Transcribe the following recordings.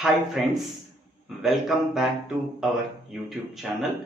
Hi friends, welcome back to our YouTube channel.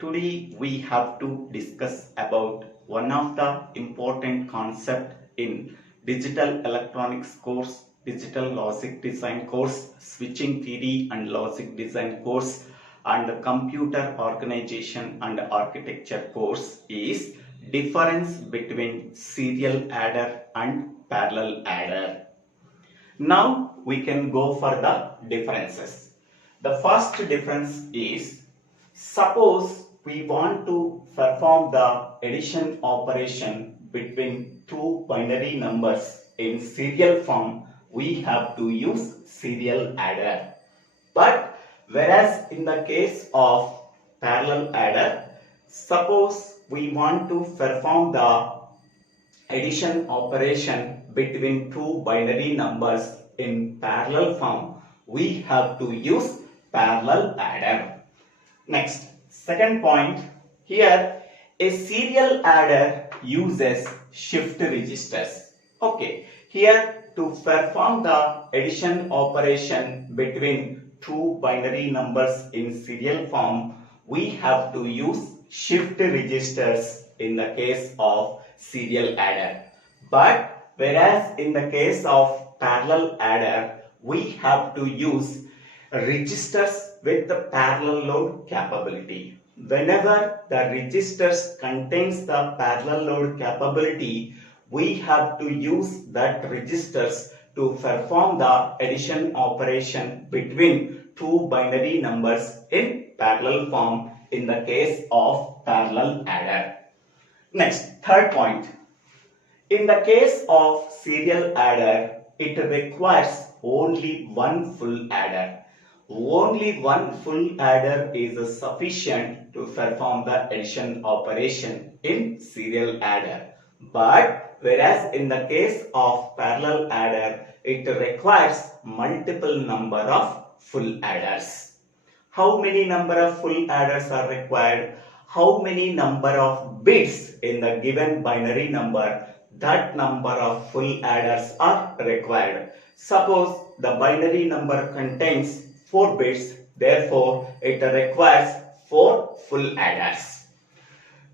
Today we have to discuss about one of the important concept in digital electronics course, digital logic design course, switching theory and logic design course, and the computer organization and architecture course is difference between serial adder and parallel adder. Now we can go for the differences. The first difference is, suppose we want to perform the addition operation between two binary numbers in serial form, we have to use serial adder. But whereas in the case of parallel adder, suppose we want to perform the addition operation between two binary numbers in parallel form, we have to use parallel adder. Next, second point, here a serial adder uses shift registers. Okay, here to perform the addition operation between two binary numbers in serial form, we have to use shift registers in the case of serial adder. But whereas in the case of parallel adder, we have to use registers with the parallel load capability. Whenever the registers contains the parallel load capability, we have to use that registers to perform the addition operation between two binary numbers in parallel form in the case of parallel adder. Next, third point. In the case of serial adder, it requires only one full adder. Only one full adder is sufficient to perform the addition operation in serial adder. But whereas in the case of parallel adder, it requires multiple number of full adders. How many number of full adders are required? How many number of bits in the given binary number, that number of full adders are required. Suppose the binary number contains 4 bits, therefore it requires 4 full adders.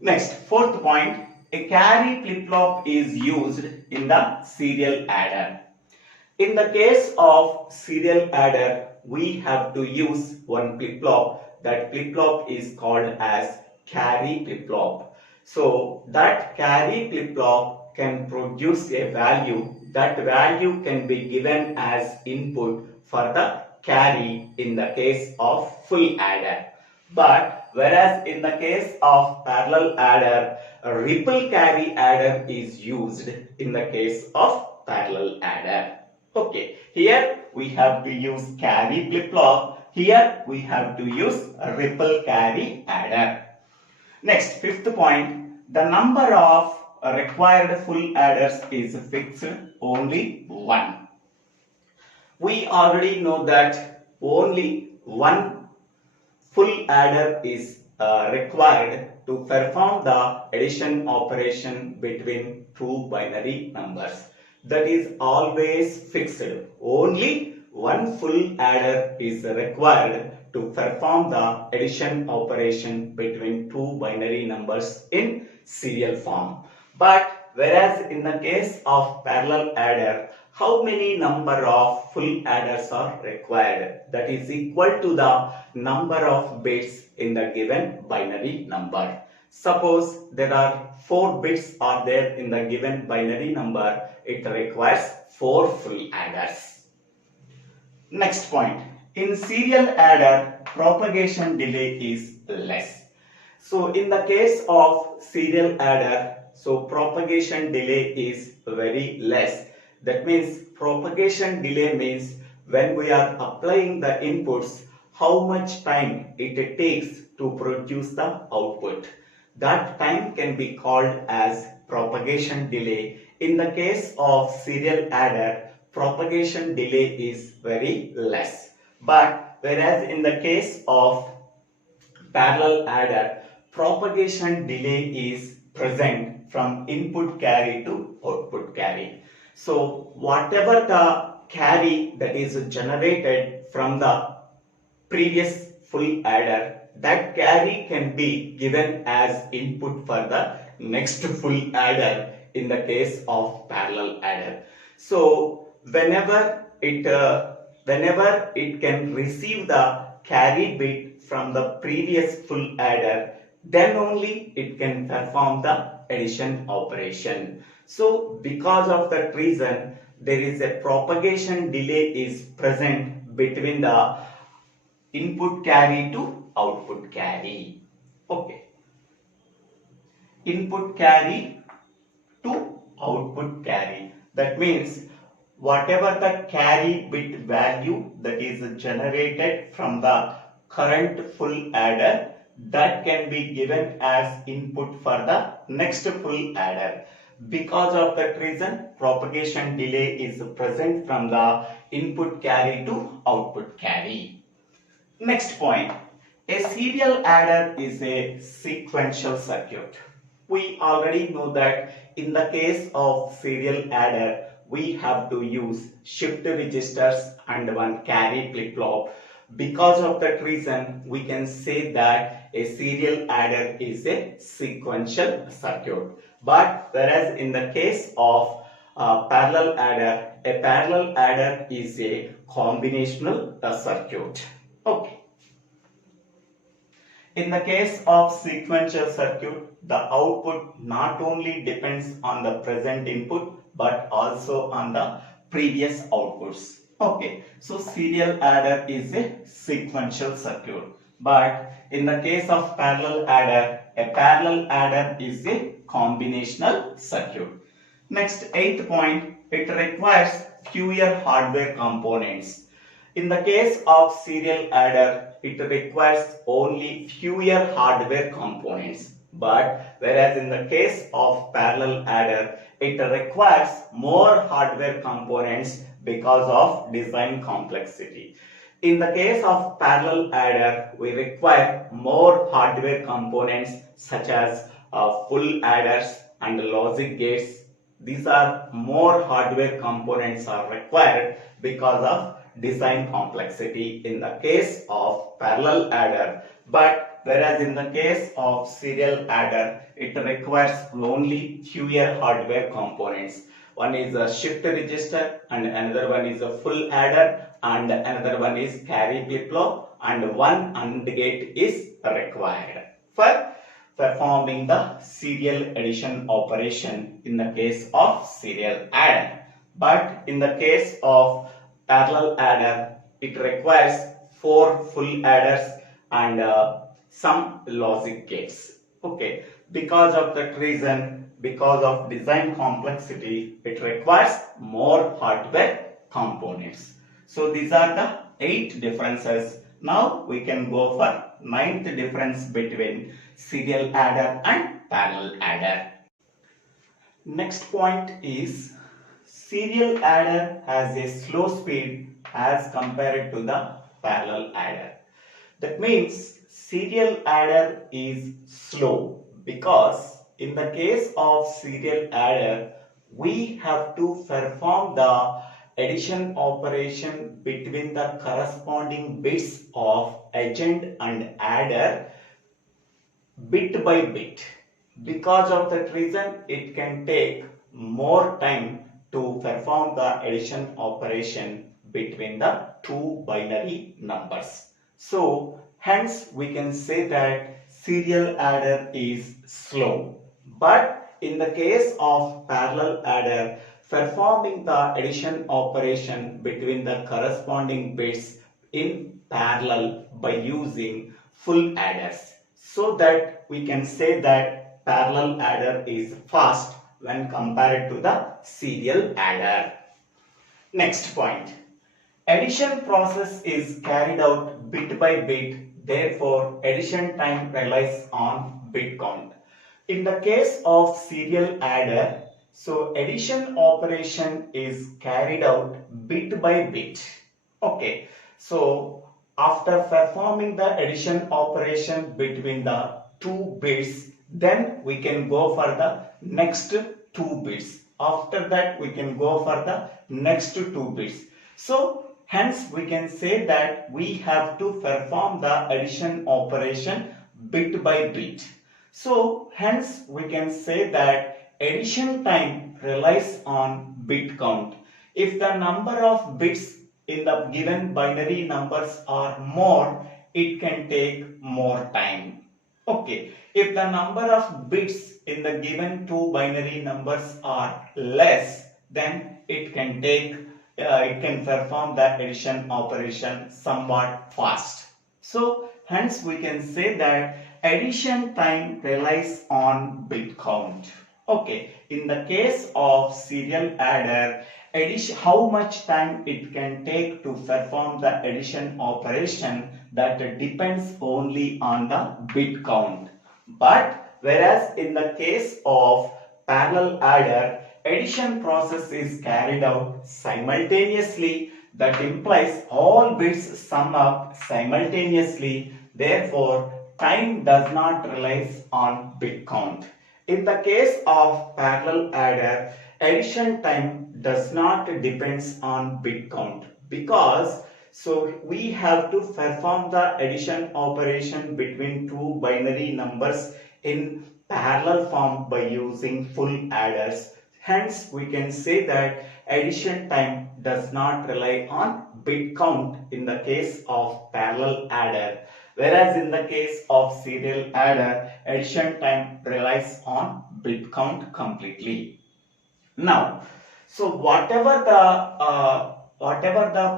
Next, fourth point, a carry flip-flop is used in the serial adder. In the case of serial adder, we have to use one flip-flop. That flip-flop is called as carry flip-flop. So that carry flip-flop can produce a value. That value can be given as input for the carry in the case of full adder. But whereas in the case of parallel adder, a ripple carry adder is used in the case of parallel adder. Okay, here we have to use carry flip-flop. Here we have to use a ripple carry adder. Next, fifth point, the number of required full adders is fixed, only one. We already know that only one full adder is required to perform the addition operation between two binary numbers. That is always fixed. Only one full adder is required to perform the addition operation between two binary numbers in serial form. But whereas in the case of parallel adder, how many number of full adders are required? That is equal to the number of bits in the given binary number. Suppose there are 4 bits are there in the given binary number, it requires 4 full adders. Next point, in serial adder, propagation delay is less. So in the case of serial adder, so propagation delay is very less. That means propagation delay means when we are applying the inputs, how much time it takes to produce the output. That time can be called as propagation delay. In the case of serial adder, propagation delay is very less. But whereas in the case of parallel adder, propagation delay is present from input carry to output carry. So whatever the carry that is generated from the previous full adder, that carry can be given as input for the next full adder in the case of parallel adder. So whenever it can receive the carry bit from the previous full adder, then only it can perform the addition operation. So because of that reason, there is a propagation delay is present between the input carry to output carry. Okay. Input carry to output carry. That means whatever the carry bit value that is generated from the current full adder, that can be given as input for the next full adder. Because of that reason, propagation delay is present from the input carry to output carry. Next point, a serial adder is a sequential circuit. We already know that in the case of serial adder, we have to use shift registers and one carry flip-flop. Because of that reason, we can say that a serial adder is a sequential circuit. But whereas in the case of parallel adder, a parallel adder is a combinational circuit. Okay. In the case of sequential circuit, the output not only depends on the present input but also on the previous outputs. Okay, so serial adder is a sequential circuit. But in the case of parallel adder, a parallel adder is a combinational circuit. Next, eighth point, it requires fewer hardware components. In the case of serial adder, it requires only fewer hardware components. But whereas in the case of parallel adder, it requires more hardware components because of design complexity. In the case of parallel adder, we require more hardware components such as full adders and logic gates. These are more hardware components are required because of design complexity in the case of parallel adder. But whereas in the case of serial adder, it requires only fewer hardware components. One is a shift register and another one is a full adder and another one is carry flip-flop and one AND gate is required for performing the serial addition operation in the case of serial adder. But in the case of parallel adder, it requires 4 full adders and some logic gates. Okay, because of that reason, because of design complexity, it requires more hardware components. So these are the 8 differences. Now we can go for 9th difference between serial adder and parallel adder. Next point is serial adder has a slow speed as compared to the parallel adder. That means serial adder is slow because in the case of serial adder, we have to perform the addition operation between the corresponding bits of agent and adder bit by bit. Because of that reason, it can take more time to perform the addition operation between the two binary numbers. So hence we can say that serial adder is slow. But in the case of parallel adder, performing the addition operation between the corresponding bits in parallel by using full adders. So that we can say that parallel adder is fast when compared to the serial adder. Next point. Addition process is carried out bit by bit, therefore addition time relies on bit count. In the case of serial adder, so addition operation is carried out bit by bit. Okay, so after performing the addition operation between the two bits, then we can go for the next two bits. After that, we can go for the next two bits. So hence we can say that we have to perform the addition operation bit by bit. So hence we can say that addition time relies on bit count. If the number of bits in the given binary numbers are more, it can take more time. Okay, if the number of bits in the given two binary numbers are less, then it can perform the addition operation somewhat fast. So hence we can say that addition time relies on bit count. Okay, in the case of serial adder, how much time it can take to perform the addition operation, that depends only on the bit count. But whereas in the case of parallel adder, addition process is carried out simultaneously. That implies all bits sum up simultaneously. Therefore, time does not rely on bit count. In the case of parallel adder, addition time does not depends on bit count, because we have to perform the addition operation between two binary numbers in parallel form by using full adders. Hence we can say that addition time does not rely on bit count in the case of parallel adder, whereas in the case of serial adder, addition time relies on bit count completely. Now, so whatever the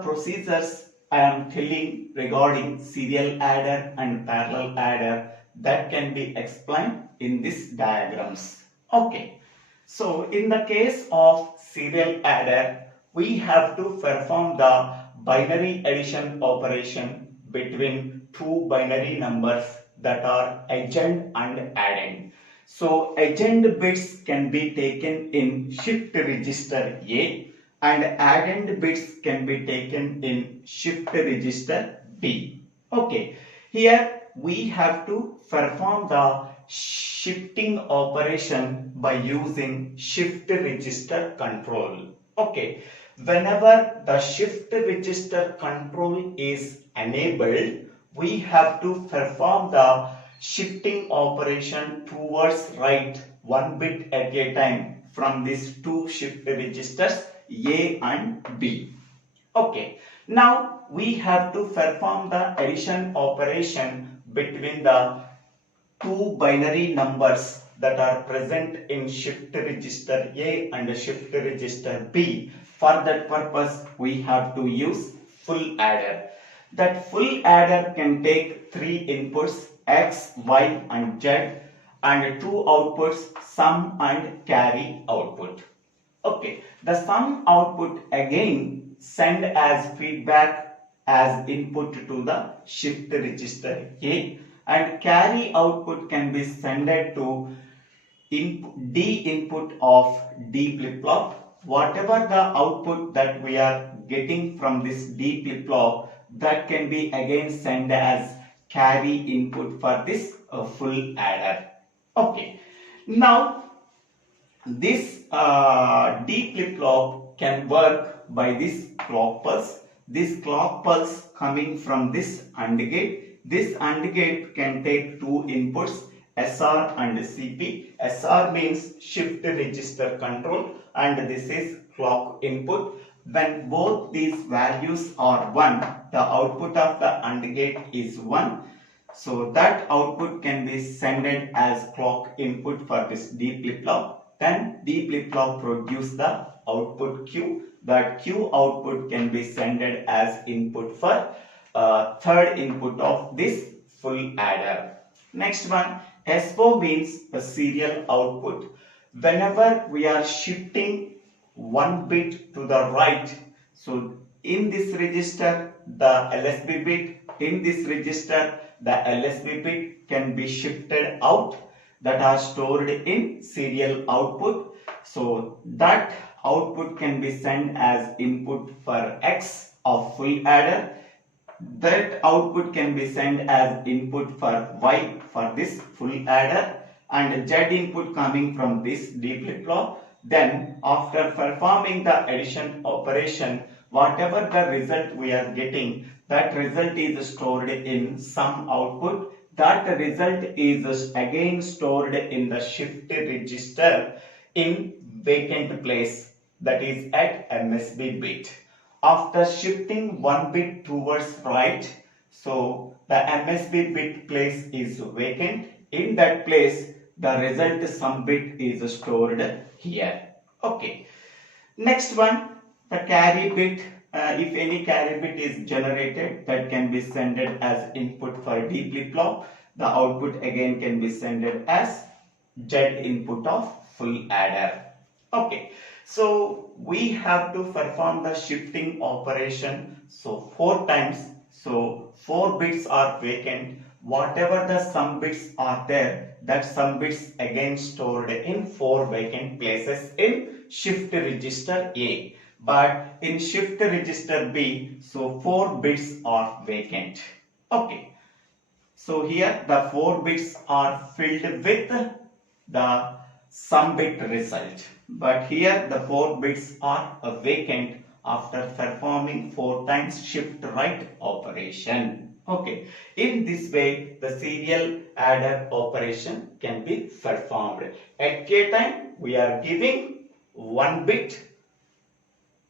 procedures I am telling regarding serial adder and parallel adder, that can be explained in these diagrams. Okay, so in the case of serial adder, we have to perform the binary addition operation between two binary numbers that are adjoint and addend. So adjoint bits can be taken in shift register A and addend bits can be taken in shift register B. Okay, here we have to perform the shifting operation by using shift register control. Okay, whenever the shift register control is enabled, we have to perform the shifting operation towards right one bit at a time from these two shift registers A and B. Okay, now we have to perform the addition operation between the two binary numbers that are present in shift register A and shift register B. For that purpose, we have to use full adder. That full adder can take three inputs X, Y and Z and two outputs sum and carry output. Okay, the sum output again send as feedback as input to the shift register A, and carry output can be sent to D input of D flip flop. Whatever the output that we are getting from this D flip flop, that can be again sent as carry input for this full adder. Okay, now this D flip flop can work by this clock pulse. This clock pulse coming from this AND gate. This AND gate can take two inputs SR and CP. SR means shift register control and this is clock input. When both these values are 1, the output of the AND gate is 1. So that output can be sent as clock input for this D flip flop. Then D flip flop produce the output Q. That Q output can be sent as input for third input of this full adder. Next one, SO means a serial output. Whenever we are shifting one bit to the right, so in this register the LSB bit, in this register the LSB bit can be shifted out, that are stored in serial output. So that output can be sent as input for X of full adder. That output can be sent as input for Y for this full adder, and Z input coming from this D flip flop. Then after performing the addition operation, whatever the result we are getting, that result is stored in some output. That result is again stored in the shift register in vacant place, that is at MSB bit. After shifting one bit towards right, so the MSB bit place is vacant. In that place, the result sum bit is stored here. Okay. Next one, the carry bit. If any carry bit is generated, that can be sent as input for D flip-flop. The output again can be sent as Z input of full adder. Okay, so we have to perform the shifting operation. So 4 times. So 4 bits are vacant. Whatever the sum bits are there, that sum bits again stored in 4 vacant places in shift register A. But in shift register B, so 4 bits are vacant. Okay. So here the 4 bits are filled with the sum bit result. But here the 4 bits are vacant after performing 4 times shift right operation. Okay. In this way, the serial adder operation can be performed. At K time, we are giving 1 bit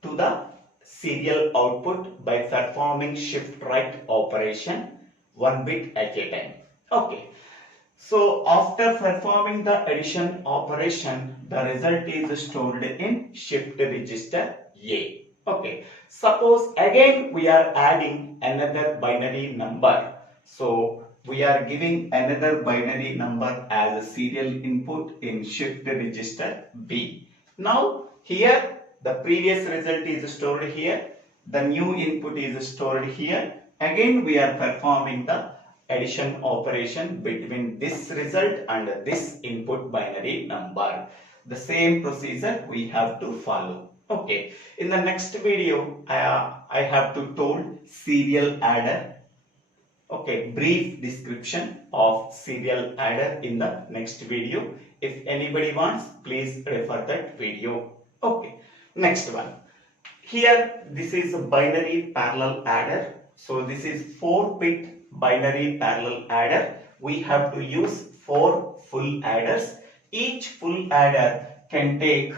to the serial output by performing shift right operation, 1 bit at a time. Okay. So after performing the addition operation, the result is stored in shift register A. Okay. Suppose again we are adding another binary number. So we are giving another binary number as a serial input in shift register B. Now here the previous result is stored here. The new input is stored here. Again we are performing the addition operation between this result and this input binary number. The same procedure we have to follow. Okay. In the next video, I have to told serial adder. Okay, brief description of serial adder in the next video. If anybody wants, please refer that video. Okay, next one. Here, this is a binary parallel adder. So this is 4-bit binary parallel adder. We have to use 4 full adders. Each full adder can take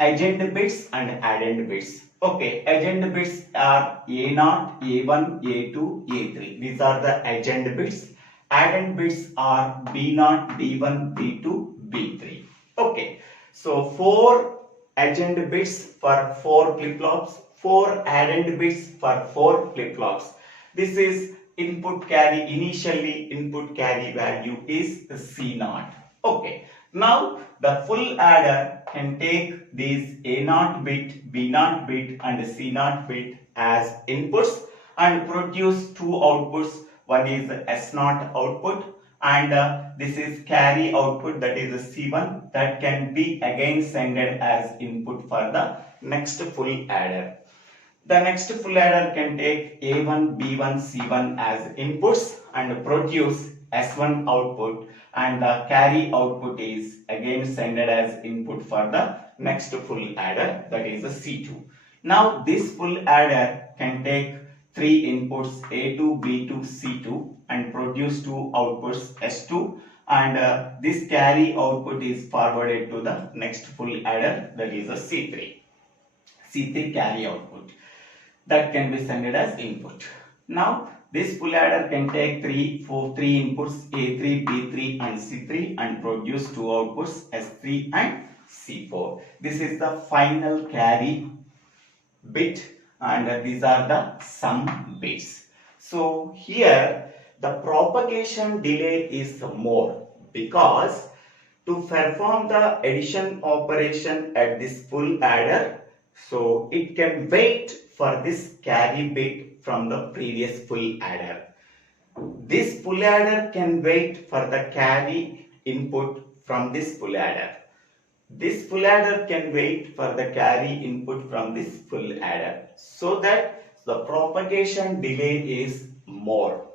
agent bits and addend bits. Okay, agent bits are A0, A1, A2, A3. These are the agent bits. Addend bits are B0, B1, B2, B3. Okay, so 4 agent bits for 4 flip-flops, 4 addend bits for 4 flip-flops. This is input carry. Initially, input carry value is C0. Okay. Now the full adder can take these A0 bit, B0 bit and C0 bit as inputs and produce 2 outputs. One is S0 output and this is carry output, that is C1, that can be again sent as input for the next full adder. The next full adder can take A1, B1, C1 as inputs and produce S1 output, and the carry output is again sent as input for the next full adder, that is a C2. Now this full adder can take 3 inputs A2, B2, C2 and produce 2 outputs S2, and this carry output is forwarded to the next full adder, that is a C3. C3 carry output that can be sent as input. Now this full adder can take 3 inputs A3, B3 and C3 and produce 2 outputs S3 and C4. This is the final carry bit and these are the sum bits. So here the propagation delay is more because to perform the addition operation at this full adder, so it can wait for this carry bit from the previous full adder. This full adder can wait for the carry input from this full adder. This full adder can wait for the carry input from this full adder, so that the propagation delay is more.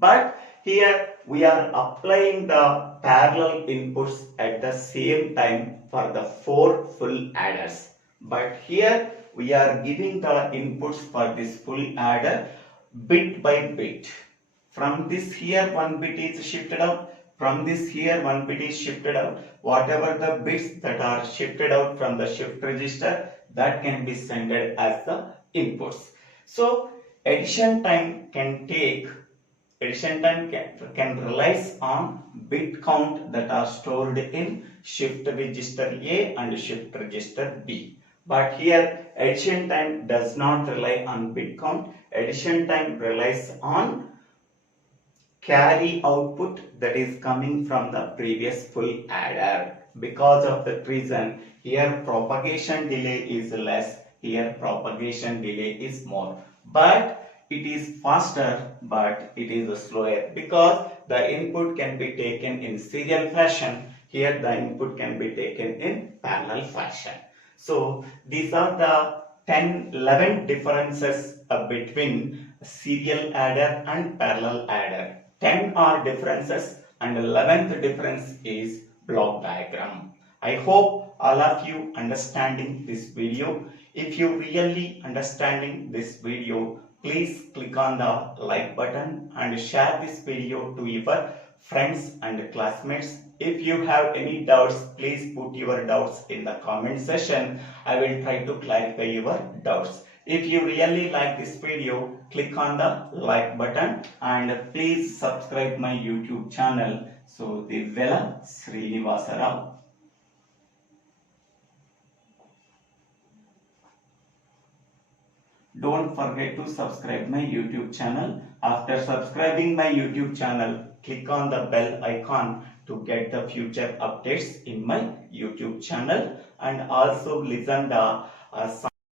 But here we are applying the parallel inputs at the same time for the 4 full adders. But here we are giving the inputs for this full adder bit by bit. From this here one bit is shifted out, from this here one bit is shifted out. Whatever the bits that are shifted out from the shift register, that can be sent as the inputs. So addition time can relies on bit count that are stored in shift register A and shift register B. But here addition time does not rely on bit count. Addition time relies on carry output that is coming from the previous full adder. Because of that reason, here propagation delay is less, here propagation delay is more. But it is faster, but it is slower, because the input can be taken in serial fashion. Here the input can be taken in parallel fashion. So these are the 11 differences between serial adder and parallel adder. 10 are differences and 11th difference is block diagram. I hope all of you understanding this video. If you really understanding this video, please click on the like button and share this video to your friends and classmates. If you have any doubts, please put your doubts in the comment section. I will try to clarify your doubts. If you really like this video, click on the like button and please subscribe my YouTube channel. So Divvela Srinivasa Rao. Don't forget to subscribe my YouTube channel. After subscribing my YouTube channel, click on the bell icon to get the future updates in my YouTube channel, and also listen the